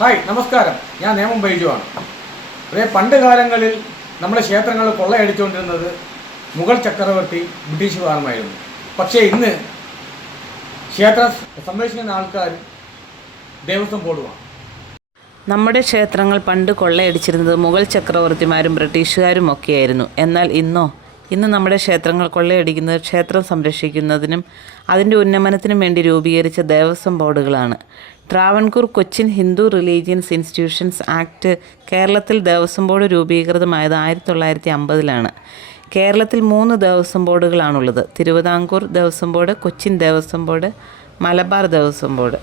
Hi നമസ്കാരം, ഞാൻ നേമം ബൈജുവാണ്. പണ്ട് കാലങ്ങളിൽ നമ്മുടെ ക്ഷേത്രങ്ങൾ കൊള്ളയടിച്ചുകൊണ്ടിരുന്നത് മുഗൾ ചക്രവർത്തി ബ്രിട്ടീഷുകാരുമായിരുന്നു. പക്ഷേ ഇന്ന് ക്ഷേത്രം സംരക്ഷിക്കുന്ന ആൾക്കാർ ദേവസ്വം ബോർഡുമാണ്. നമ്മുടെ ക്ഷേത്രങ്ങൾ പണ്ട് കൊള്ളയടിച്ചിരുന്നത് മുഗൾ ചക്രവർത്തിമാരും ബ്രിട്ടീഷുകാരും ഒക്കെയായിരുന്നു. എന്നാൽ ഇന്ന് നമ്മുടെ ക്ഷേത്രങ്ങൾ കൊള്ളയടിക്കുന്നത് ക്ഷേത്രം സംരക്ഷിക്കുന്നതിനും അതിൻ്റെ ഉന്നമനത്തിനും വേണ്ടി രൂപീകരിച്ച ദേവസ്വം ബോർഡുകളാണ്. Travancore Cochin Hindu religious institutions act കേരളത്തിൽ ദേവസ്വം ബോർഡ് രൂപീകൃതമായത് 1950-ലാണ്. കേരളത്തിൽ 3 ദേവസ്വം ബോർഡുകളാണുള്ളത്: Thiruvithamkoor Devaswom board, Cochin Devaswom board, Malabar Devaswom board.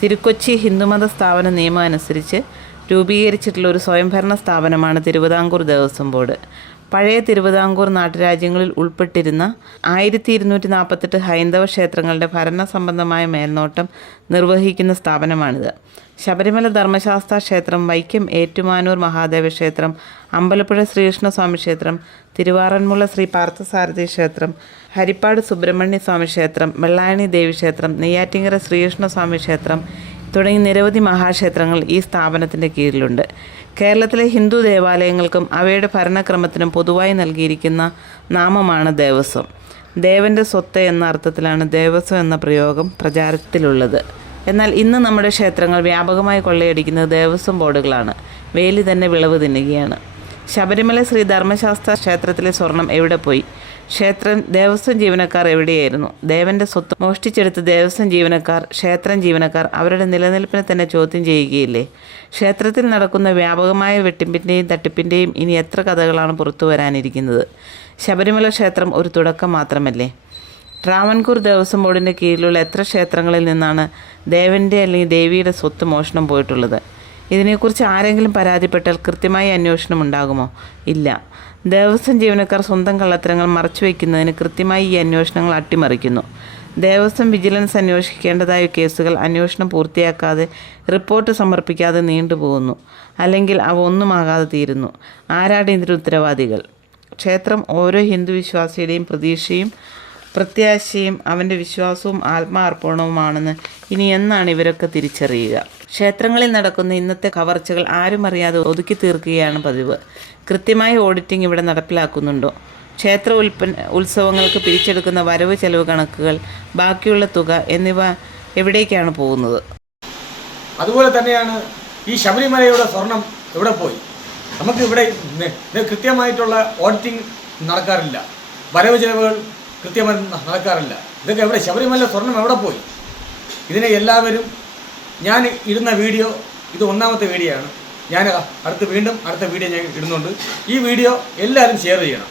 Thirukochi ഹിന്ദുമത സ്ഥാപന നിയമം അനുസരിച്ച് രൂപീകരിച്ചിട്ടുള്ള ഒരു സ്വയംഭരണ സ്ഥാപനമാണ് തിരുവിതാംകൂർ ദേവസ്വം ബോർഡ്. പഴയ തിരുവിതാംകൂർ നാട്ടുരാജ്യങ്ങളിൽ ഉൾപ്പെട്ടിരുന്ന 1248 ഹൈന്ദവ ക്ഷേത്രങ്ങളുടെ ഭരണ സംബന്ധമായ മേൽനോട്ടം നിർവഹിക്കുന്ന സ്ഥാപനമാണിത്. ശബരിമല ധർമ്മശാസ്ത്ര ക്ഷേത്രം, വൈക്കം ഏറ്റുമാനൂർ മഹാദേവ ക്ഷേത്രം, അമ്പലപ്പുഴ ശ്രീകൃഷ്ണസ്വാമി ക്ഷേത്രം, തിരുവാറന്മുള ശ്രീ പാർത്ഥസാരഥി ക്ഷേത്രം, ഹരിപ്പാട് സുബ്രഹ്മണ്യ സ്വാമി ക്ഷേത്രം, വെള്ളായണി ദേവി ക്ഷേത്രം, നെയ്യാറ്റിങ്കര ശ്രീകൃഷ്ണസ്വാമി ക്ഷേത്രം തുടങ്ങി നിരവധി മഹാക്ഷേത്രങ്ങൾ ഈ സ്ഥാപനത്തിൻ്റെ കീഴിലുണ്ട്. കേരളത്തിലെ ഹിന്ദു ദേവാലയങ്ങൾക്കും അവയുടെ ഭരണക്രമത്തിനും പൊതുവായി നൽകിയിരിക്കുന്ന നാമമാണ് ദേവസ്വം. ദേവൻ്റെ സ്വത്ത് എന്ന അർത്ഥത്തിലാണ് ദേവസ്വം എന്ന പ്രയോഗം പ്രചാരത്തിലുള്ളത്. എന്നാൽ ഇന്ന് നമ്മുടെ ക്ഷേത്രങ്ങൾ വ്യാപകമായി കൊള്ളയടിക്കുന്നത് ദേവസ്വം ബോർഡുകളാണ്. വേലി തന്നെ വിളവ് തിന്നുകയാണ്. ശബരിമല ശ്രീ ധർമ്മശാസ്ത്ര ക്ഷേത്രത്തിലെ സ്വർണം എവിടെ പോയി? ദേവസ്വം ജീവനക്കാർ എവിടെയായിരുന്നു? ദേവൻ്റെ സ്വത്ത് മോഷ്ടിച്ചെടുത്ത് ദേവസ്വം ജീവനക്കാർ, ക്ഷേത്രം ജീവനക്കാർ അവരുടെ നിലനിൽപ്പിനെ തന്നെ ചോദ്യം ചെയ്യുകയില്ലേ? ക്ഷേത്രത്തിൽ നടക്കുന്ന വ്യാപകമായ വെട്ടിപ്പിൻ്റെയും തട്ടിപ്പിൻ്റെയും ഇനി എത്ര കഥകളാണ് പുറത്തു വരാനിരിക്കുന്നത്? ശബരിമല ക്ഷേത്രം ഒരു തുടക്കം മാത്രമല്ലേ? ട്രാവൻകൂർ ദേവസ്വം ബോർഡിൻ്റെ കീഴിലുള്ള എത്ര ക്ഷേത്രങ്ങളിൽ നിന്നാണ് ദേവൻ്റെ അല്ലെങ്കിൽ ദേവിയുടെ സ്വത്ത് മോഷണം പോയിട്ടുള്ളത്? ഇതിനെക്കുറിച്ച് ആരെങ്കിലും പരാതിപ്പെട്ടാൽ കൃത്യമായ അന്വേഷണം ഉണ്ടാകുമോ? ഇല്ല. ദേവസ്വം ജീവനക്കാർ സ്വന്തം കള്ളത്തരങ്ങൾ മറച്ചുവെക്കുന്നതിന് കൃത്യമായി ഈ അന്വേഷണങ്ങൾ അട്ടിമറിക്കുന്നു. ദേവസ്വം വിജിലൻസ് അന്വേഷിക്കേണ്ടതായ കേസുകൾ അന്വേഷണം പൂർത്തിയാക്കാതെ റിപ്പോർട്ട് സമർപ്പിക്കാതെ നീണ്ടുപോകുന്നു, അല്ലെങ്കിൽ അവ ഒന്നുമാകാതെ തീരുന്നു. ആരാണ് ഇതിന് ഉത്തരവാദികൾ? ക്ഷേത്രം ഓരോ ഹിന്ദു വിശ്വാസിയുടെയും പ്രതീക്ഷയും പ്രത്യാശയും അവൻ്റെ വിശ്വാസവും ആത്മാർപ്പണവുമാണെന്ന് ഇനി എന്നാണ് ഇവരൊക്കെ തിരിച്ചറിയുക? ക്ഷേത്രങ്ങളിൽ നടക്കുന്ന ഇന്നത്തെ കവർച്ചകൾ ആരും അറിയാതെ ഒതുക്കി തീർക്കുകയാണ് പതിവ്. കൃത്യമായ ഓഡിറ്റിംഗ് ഇവിടെ നടപ്പിലാക്കുന്നുണ്ടോ? ക്ഷേത്ര ഉത്സവങ്ങൾക്ക് പിരിച്ചെടുക്കുന്ന വരവ് ചെലവ് കണക്കുകൾ, ബാക്കിയുള്ള തുക എന്നിവ എവിടേക്കാണ് പോകുന്നത്? അതുപോലെ തന്നെയാണ് ഈ ശബരിമലയുടെ സ്വർണം എവിടെ പോയി? നമുക്ക് ഇവിടെ കൃത്യമായിട്ടുള്ള ഓഡിറ്റിംഗ് നടക്കാറില്ല, വരവ് ചെലവുകൾ കൃത്യമായി നടക്കാറില്ല. ഇതൊക്കെ എവിടെ? ശബരിമല സ്വർണം എവിടെ പോയി? ഇതിനെ എല്ലാവരും, ഞാൻ ഇടുന്ന വീഡിയോ ഇത് 1ാമത്തെ വീഡിയോ ആണ്. ഞാൻ അടുത്ത വീഡിയോ ഞാൻ ഇടുന്നുണ്ട്. ഈ വീഡിയോ എല്ലാവരും ഷെയർ ചെയ്യണം.